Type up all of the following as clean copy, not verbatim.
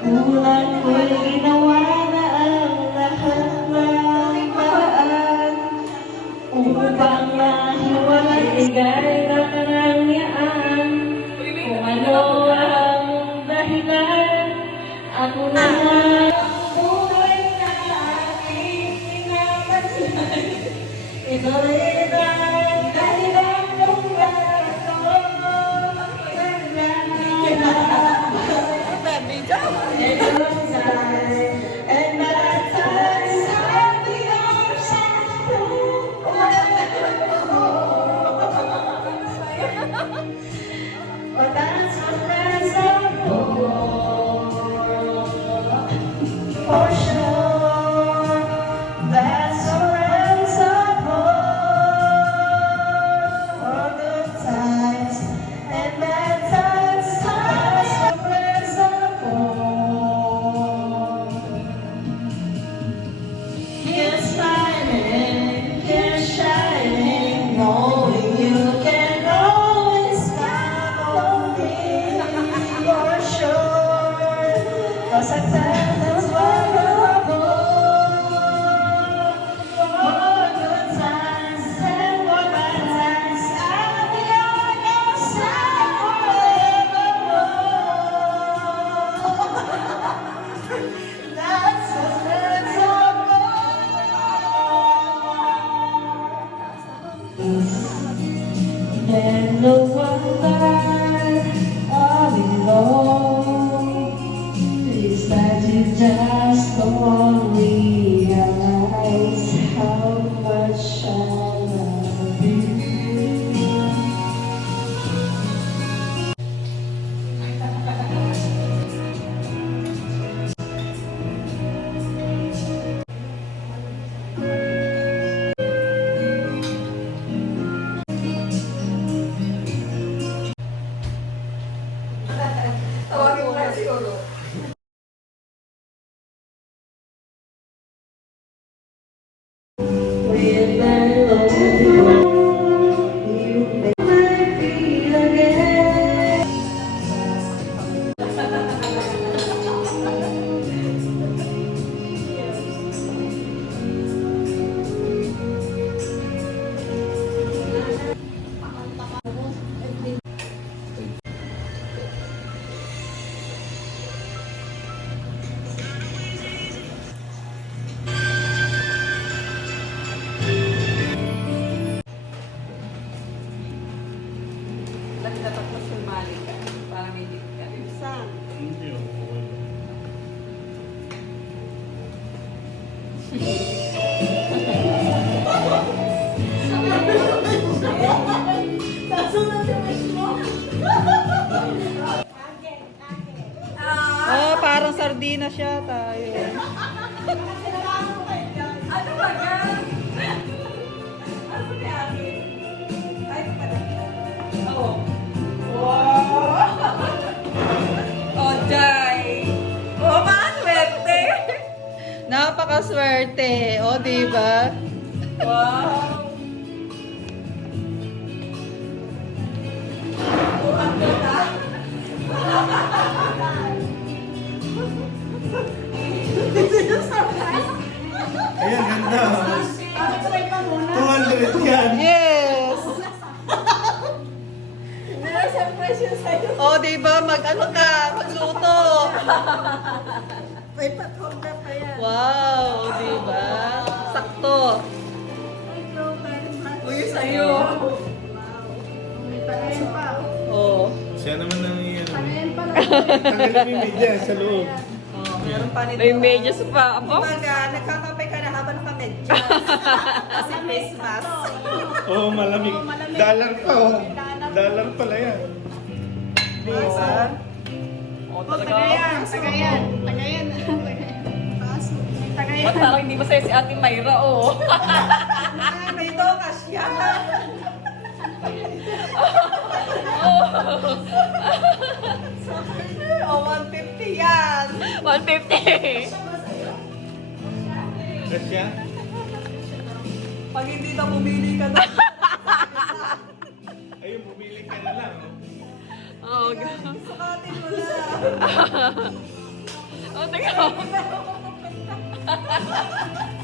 Nagkulang ko'y ginawa na ang lahat ng paraan upang mahiwalang bigay ng karangyaan. Kung ano ang dahilan, ako na ang buhay na aking pinapansin. Ito rin ang dahilan kung bakit ako and at times I'll be but that's what friends are for sure. That's what friends are for good times and bad times. That's what friends are for. Here's smiling, here's shining, knowing you can always count on me for sure. 'Cause I tell that's what you're for good times and for bad times. I'll be on your side forevermore. That's what friends are for. And no wonder all alone is that you just don't realize how much I love you. Tawagin mo kaya siguro. When I love you make me feel again. Tapos sumali ka. Parang may date ka. Saan? Oh, parang sardina siya tayo. Ano ba yan? Ano ba yan? Ay, pala. Oo. Wow! Oh, Jai! Oh, makaswerte! Napakaswerte. O, diba? Wow! Oh, ang ganda! Ayan, ganda. Try pa muna. 200 yan. Yes! Nasa-surprise yun sa'yo. O, diba? Mag-ano ka? Magluto. May patongga pa yan. Wow, diba? Sakto. Uy, sa'yo. May panayan pa. Oh. Siya naman ang iyan. Panayan pa lang. Tanggalin mo yung media sa loob. Oh, meron pa nito. May medyas pa. Abo? Kumbaga, nagkakape ka na habang naka-medyas. Kasi Christmas. Oo, oh, malamig. Dollar pa, oh. Dollar pala yan. Diba? Oh, Tagayan. Tagayan. Tagayan. Paso. Tagayan. Ba't parang hindi masaya si Ate Mayra, oh? Dito, kasya. Oh, 150 yan. 150. Kasya? Pag hindi na bumili ka na. Ayun, bumili ka na lang. Oh. Oh, Sukatin mo na. O, teka.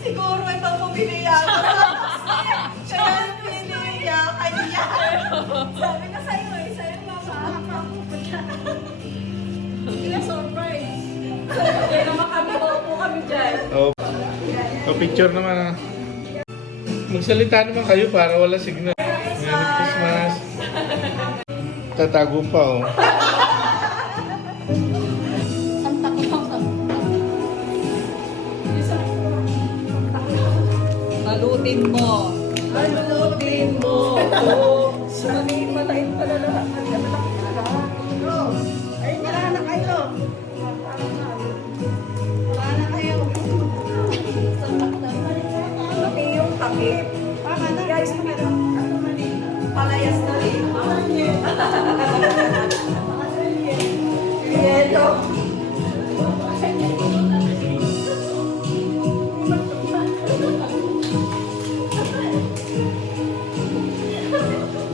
Siguro ito pumili yata. Siya yung pinili niya. Kanya. Sabi ko sa'yo eh, sa'yo mama. Sila surprise. Kaya naman kami, po kami dyan. Oh. Picture naman ah. Magsalita naman kayo para wala signal. Merry Christmas. Tatago pa oh. Santa Claus. Salutin mo. Salutin mo. Maliit pala lahat. Ay, wala na kayo. Wala na kayo. Laki yung takip. Baka na. Guys, palayas na rin. Yelo.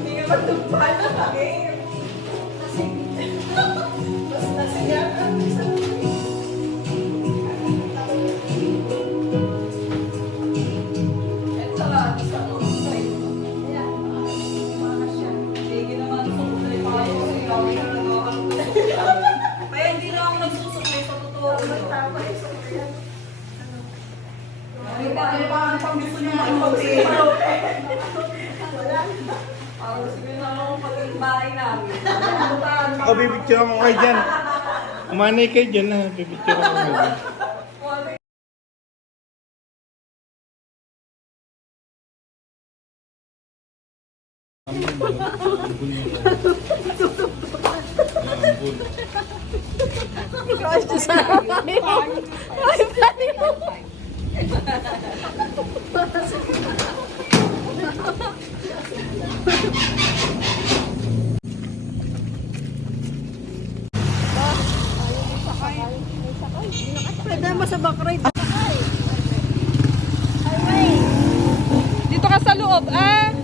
Hindi ka magtumpan na takip. Basta siya ang isang ito lang, isang Sige naman, sukulay pa kayo. Kaya hindi na ako nagsusuklay sa totoo. Ano pa ang pang gusto niyo makipag-ibig? Parang gusto niyo na ako pag-ibig namin. Ako pipicture mo kayo dyan. Umanay kayo dyan na. Pipicture mo kayo dyan. Pwede mo sa back ride. Dito ka sa loob, ah!